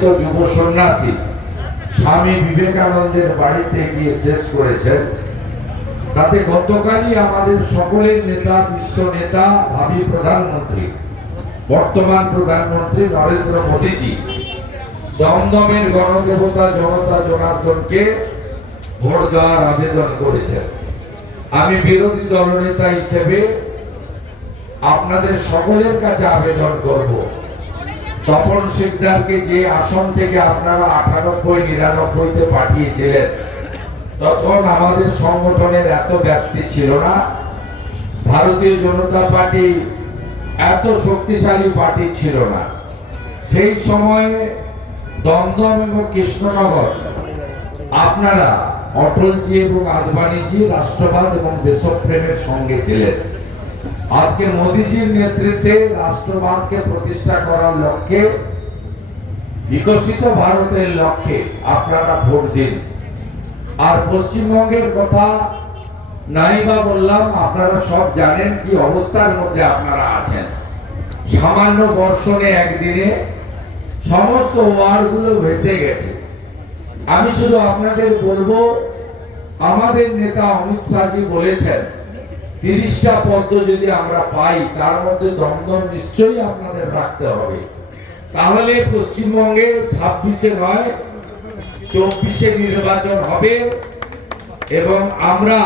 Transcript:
প্রয়াত যুব সন্ন্যাসী স্বামী বিবেকানন্দের বাড়িতে গিয়ে শেষ করেছেন, তাতে গতকালই আমাদের সকলের নেতা, বিশ্ব নেতা, ভাবী প্রধানমন্ত্রী, বর্তমান প্রধানমন্ত্রী নরেন্দ্র মোদীজি দমদমের গণদেবতা জনতা জনার্দনকে ভোট দেওয়ার আবেদন করেছেন। আমি বিরোধী দলনেতা হিসেবে আপনাদের সকলের কাছে আবেদন করব, তপন শিকদারকে যে আসন থেকে আপনারা 98-99-তে পাঠিয়েছিলেন, তখন আমাদের সংগঠনের এত ব্যাপ্তি ছিল না, ভারতীয় জনতা পার্টি এত শক্তিশালী পার্টি ছিল না। সেই সময়ে দমদম এবং কৃষ্ণনগর আপনারা অটলজি এবং আদবানিজি রাষ্ট্রবাদ এবং দেশপ্রেমের সঙ্গে ছিলেন। আজকে মোদীজির নেতৃত্বে রাষ্ট্রবাদকে প্রতিষ্ঠা করার লক্ষ্যে, বিকশিত ভারতের লক্ষ্যে আপনারা ভোট দিন। আর পশ্চিমবঙ্গের কথা নাই বা বললাম, আপনারা সব জানেন কি অবস্থার মধ্যে আপনারা আছেন। সামান্য বর্ষণে একদিনে সমস্ত ওয়ার্ডগুলো ভেসে গেছে। আমি শুধু আপনাদের বলবো, আমাদের নেতা অমিত শাহজি বলেছেন 30টা পদ্ম যদি আমরা পাই, তার মধ্যে দমদম নিশ্চয়ই আপনাদের রাখতে হবে। তাহলে পশ্চিমবঙ্গে 26-এ নয় 24-এ নির্বাচন হবে এবং আমরা